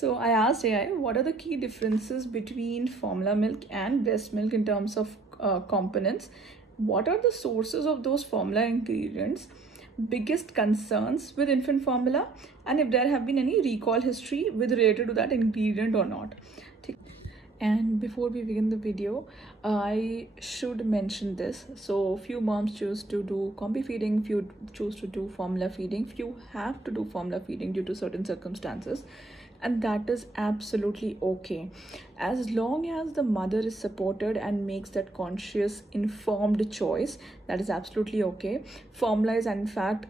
So I asked AI, what are the key differences between formula milk and breast milk in terms of components? What are the sources of those formula ingredients? Biggest concerns with infant formula, and if there have been any recall history with related to that ingredient or not. And before we begin the video, I should mention this. So few moms choose to do combi feeding, few choose to do formula feeding, few have to do formula feeding due to certain circumstances, and that is absolutely okay as long as the mother is supported and makes that conscious informed choice. That is absolutely okay. Formula is in fact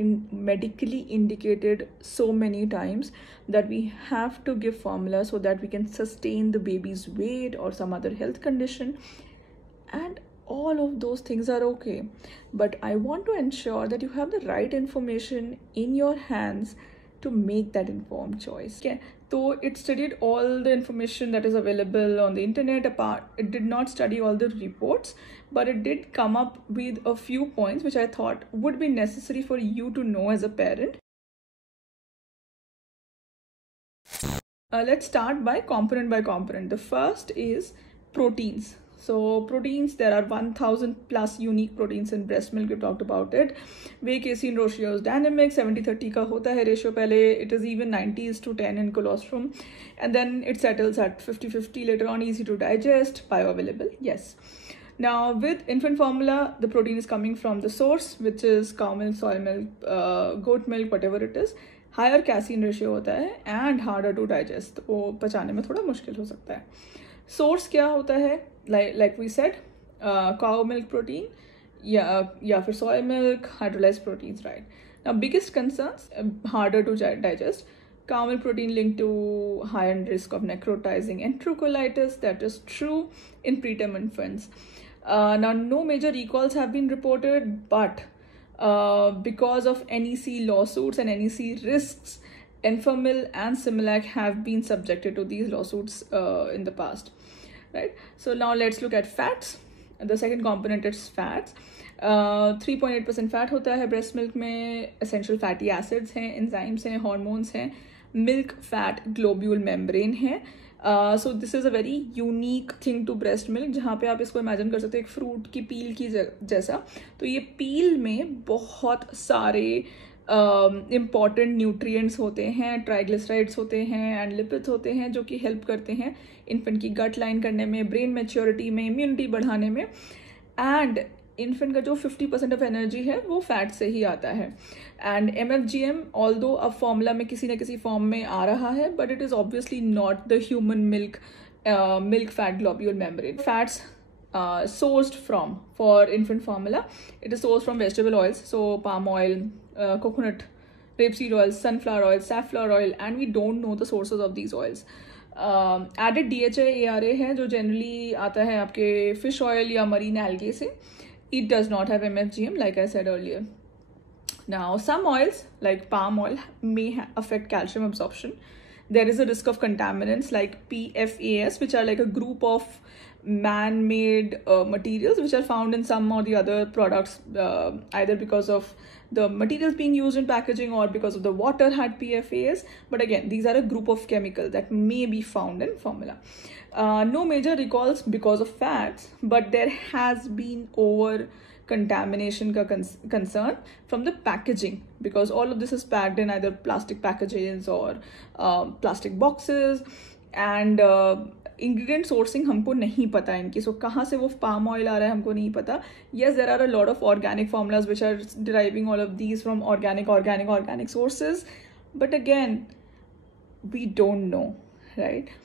medically indicated so many times that we have to give formula so that we can sustain the baby's weight or some other health condition, and all of those things are okay. But I want to ensure that you have the right information in your hands to make that informed choice. Okay, so it studied all the information that is available on the internet. Apart, it did not study all the reports, but it did come up with a few points which I thought would be necessary for you to know as a parent. Let's start by component. The first is proteins. So proteins, there are 1000 plus unique proteins in breast milk. We talked about it. Whey casein ratio is dynamic, 70-30 का होता है ratio पहले. It is even 90:10 in colostrum, and then it settles at 50-50 later on. Easy to digest, bioavailable. Yes. Now with infant formula, the protein is coming from the source, which is cow milk, soy milk, goat milk, whatever it is. Higher casein ratio होता है and harder to digest, वो पचाने में थोड़ा मुश्किल हो सकता है. सोर्स क्या होता है? Like we said, cow milk protein या फिर soy milk, hydrolysed proteins, right. Now biggest concerns, harder to digest. Cow milk protein linked to higher risk of necrotizing enterocolitis. That is true in preterm infants. Now no major recalls have been reported, but because of NEC lawsuits and NEC risks, Enfamil and Similac have been subjected to these lawsuits in the past, right? So now let's look at fats. The second component is fats. 3.8% fat होता है breast milk में. Essential fatty acids हैं, enzymes हैं, hormones हैं, milk fat globule membrane है. So this is a very unique thing to breast milk, जहाँ पे आप इसको इमेजिन कर सकते हो एक फ्रूट की पील की जैसा. तो ये पील में बहुत सारे इम्पॉर्टेंट न्यूट्रिएंट्स होते हैं, ट्राइग्लिसराइड्स होते हैं एंड लिपिड्स होते हैं, जो कि हेल्प करते हैं इन्फेंट की गट लाइन करने में, ब्रेन मैच्योरिटी में, इम्यूनिटी बढ़ाने में. एंड इन्फेंट का जो 50% ऑफ एनर्जी है वो फैट से ही आता है. एंड MFGM ऑल्दो अब फॉर्मूला में किसी न किसी फॉर्म में आ रहा है, but it is obviously not the human milk fat globule membrane. Fats sourced from for infant formula, it is sourced from vegetable oils, so palm oil, coconut, rapeseed oil, sunflower oil, safflower oil, and we don't know the sources of these oils. Added DHA ARA है जो generally आता है आपके fish oil या marine algae से. It does not have MFGM, like I said earlier. Now some oils like palm oil may affect calcium absorption. There is a risk of contaminants like PFAS, which are like a group of man-made materials which are found in some or the other products, either because of the materials being used in packaging or because of the water had PFAS. But again, these are a group of chemicals that may be found in formula. No major recalls because of fats, but there has been over contamination ka concern from the packaging, because all of this is packed in either plastic packages or plastic boxes, and ingredient sourcing हमको नहीं पता इनकी. So कहाँ से वो palm oil आ रहा है हमको नहीं पता. Yes, there are a lot of organic formulas which are deriving all of these from organic sources, but again, we don't know, right?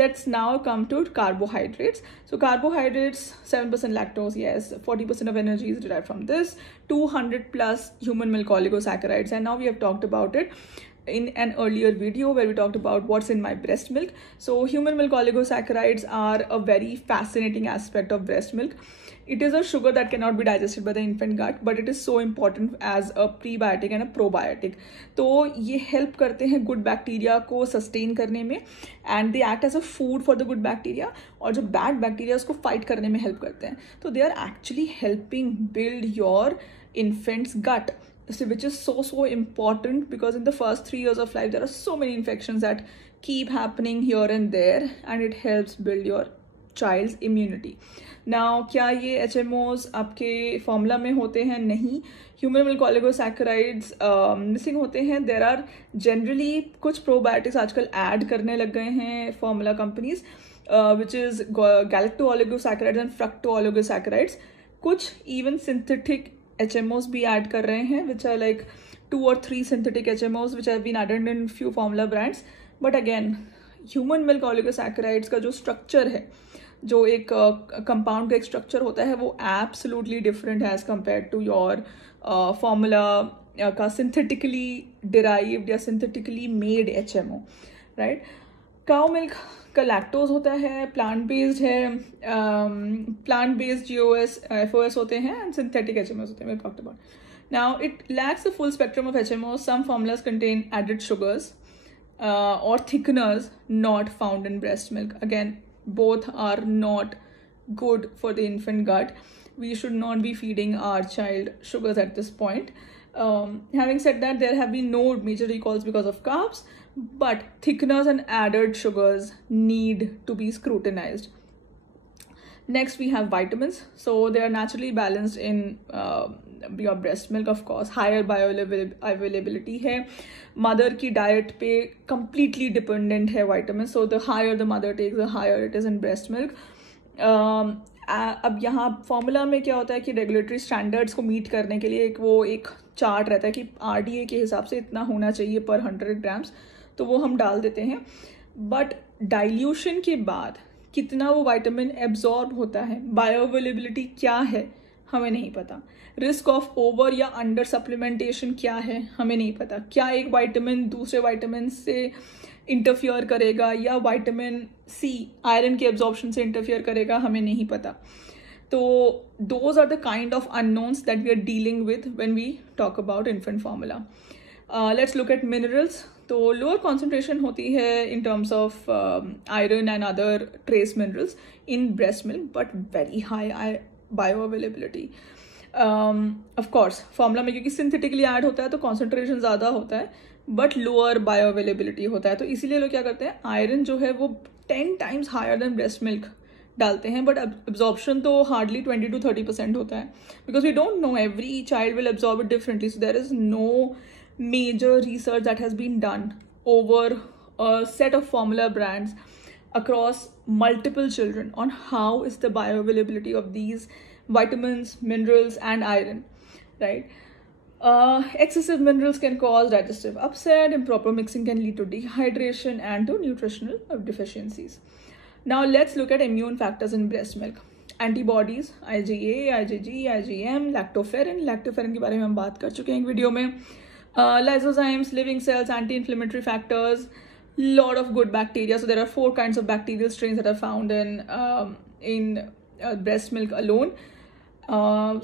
Let's now come to carbohydrates. So carbohydrates, 7% lactose, yes, 40% of energy is derived from this, 200 plus human milk oligosaccharides, and now we have talked about it in an earlier video where we talked about what's in my breast milk. So human milk oligosaccharides are a very fascinating aspect of breast milk. It is a sugar that cannot be digested by the infant gut, but it is so important as a prebiotic and a probiotic. तो ये help करते हैं good bacteria को sustain करने में, and they act as a food for the good bacteria, और जो bad bacteria उसको fight करने में help करते हैं. तो they are actually helping build your infant's gut. which is so important, because in the first 3 years of life there are so many infections that keep happening here and there, and it helps build your child's immunity. Now क्या ये HMOs आपके formula में होते हैं? नहीं. Human milk oligosaccharides missing होते हैं. There are generally कुछ प्रोबायोटिक्स आजकल ऐड करने लग गए हैं formula companies, which is galacto oligosaccharides and fructo oligosaccharides. कुछ इवन सिंथेटिक HMOs भी ऐड कर रहे हैं, which are like 2 or 3 synthetic HMOs which have been added in few formula brands. But again, human milk oligosaccharides का जो structure है, जो एक कंपाउंड का एक स्ट्रक्चर होता है, वो एब्सोल्युटली डिफरेंट है as compare to your formula का सिंथेटिकली डिराइव्ड या synthetically made HMO, right. Cow milk का लैक्टोज होता है, प्लांट बेस्ड है, प्लांट बेस्ड GOS FOS होते हैं, एंड सिंथेटिक HMOs होते हैं. Talked about. Now it lacks the full spectrum of HMOs. सम formulas contain added sugars or thickeners not found in breast milk. Again, both are not good for the infant gut. We should not be feeding our child sugars at this point. Having said that, there have been no major recalls because of carbs, but thickeners and added sugars need to be scrutinized. Next, we have vitamins. So they are naturally balanced in your breast milk, of course. Higher bioavailability है. Mother की diet पे completely dependent है vitamins. So the higher the mother takes, the higher it is in breast milk. अब यहाँ formula में क्या होता है कि रेगुलेटरी स्टैंडर्ड्स को मीट करने के लिए एक चार्ट रहता है कि RDA के हिसाब से इतना होना चाहिए पर 100 ग्राम्स, तो वो हम डाल देते हैं. बट डाइल्यूशन के बाद कितना वो विटामिन एब्जॉर्ब होता है, बायोअवेलेबिलिटी क्या है, हमें नहीं पता. रिस्क ऑफ ओवर या अंडर सप्लीमेंटेशन क्या है, हमें नहीं पता. क्या एक विटामिन दूसरे विटामिन से इंटरफियर करेगा, या विटामिन C आयरन के एब्जॉर्प्शन से इंटरफियर करेगा, हमें नहीं पता. तो those are the kind of unknowns that we are dealing with when we talk about infant formula. Let's look at minerals. तो लोअर कॉन्सेंट्रेशन होती है in terms of iron and other trace minerals in breast milk, but very high bioavailability. Of course formula में क्योंकि synthetically add होता है तो concentration ज़्यादा होता है, बट लोअर बायोअवेलेबिलिटी होता है. तो इसीलिए लोग क्या करते हैं, आयरन जो है वो 10 times higher than breast milk डालते हैं, बट एब्जॉर्प्शन तो हार्डली 20 to 30% होता है, because we don't know, every child will absorb it differently. So there is no major research that has been done over a set of formula brands across multiple children on how is the bioavailability of these vitamins, minerals and iron, right? Excessive minerals can cause digestive upset. Improper mixing can lead to dehydration and to nutritional deficiencies. Now let's look at immune factors in breast milk. Antibodies, IgA, IgG, IgM, lactoferrin. lactoferrin के बारे में हम बात कर चुके हैं एक video में. Lysozymes, living cells, anti-inflammatory factors, lot of good bacteria. So there are 4 kinds of bacterial strains that are found in breast milk alone.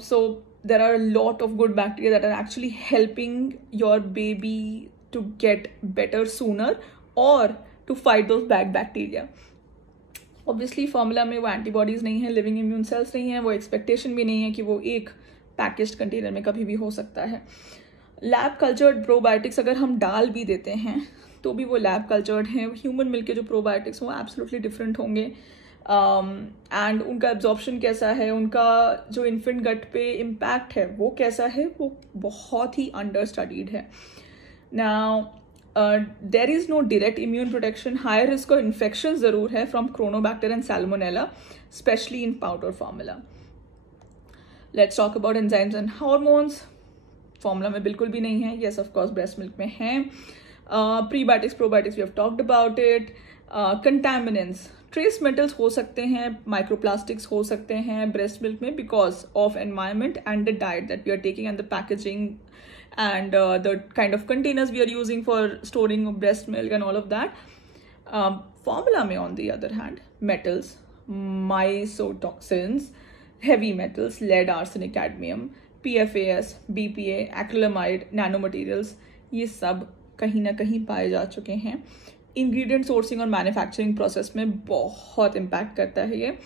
So there are a lot of good bacteria that are actually helping your baby to get better sooner or to fight those bad bacteria. Obviously formula में वो antibodies नहीं है, living immune cells नहीं है, वो expectation भी नहीं है कि वो एक पैकेज्ड कंटेनर में कभी भी हो सकता है. लैब कल्चर्ड प्रोबायोटिक्स अगर हम डाल भी देते हैं तो भी वो लैब कल्चर्ड हैं. ह्यूमन मिल्क के जो प्रोबायोटिक्स वो एब्सोल्युटली डिफरेंट होंगे, एंड उनका एब्जॉर्प्शन कैसा है, उनका जो इन्फेंट गट पे इम्पैक्ट है वो कैसा है, वो बहुत ही अंडर स्टडीड है. Now there is no direct immune protection. Higher risk of infection ज़रूर है from Cronobacter and salmonella, specially in powder formula. Let's talk about enzymes and hormones. Formula में बिल्कुल भी नहीं है. Yes of course breast milk में है. Prebiotics probiotics we have talked about it. Contaminants, trace metals हो सकते हैं, माइक्रोप्लास्टिक्स हो सकते हैं ब्रेस्ट मिल्क में because of environment and the diet that we are taking and the packaging and the kind of containers we are using for storing breast milk and all of that. Formula mein on the other hand, metals, mycotoxins, heavy metals, lead, arsenic, cadmium, PFAS, BPA, acrylamide, nanomaterials, ये सब कहीं ना कहीं पाए जा चुके हैं. Ingredient sourcing और मैन्युफैक्चरिंग प्रोसेस में बहुत इम्पैक्ट करता है ये.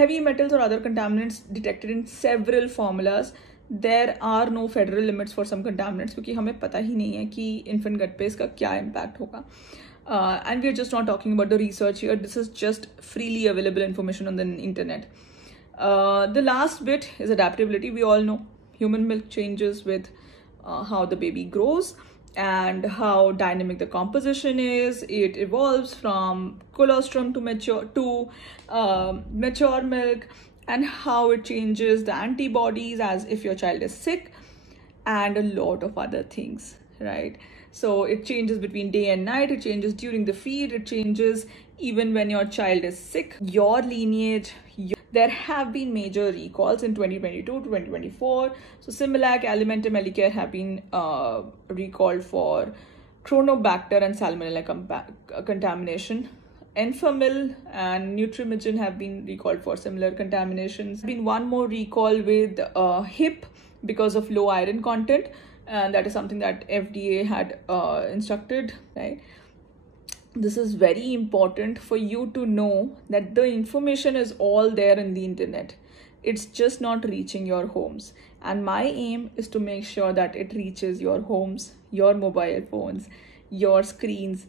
Heavy metals or other contaminants detected in several formulas there are no federal limits for some contaminants क्योंकि हमें पता ही नहीं है कि infant gut पे इसका क्या impact होगा. And we are just not talking about the research here. This is just freely available information on the internet. The last bit is adaptability. We all know human milk changes with how the baby grows and how dynamic the composition is. It evolves from colostrum to mature milk, and how it changes the antibodies as if your child is sick, and a lot of other things, right? So it changes between day and night, it changes during the feed, it changes even when your child is sick. Your lineage, there have been major recalls in 2022 to 2024. So Similac, Alimentum, Elicare have been recalled for Chronobacter and Salmonella contamination. Enfamil and Nutrimigen have been recalled for similar contaminations. There's been one more recall with HIP because of low iron content, and that is something that FDA had instructed, right? This is very important for you to know that the information is all there in the internet. It's just not reaching your homes. And my aim is to make sure that it reaches your homes, your mobile phones, your screens,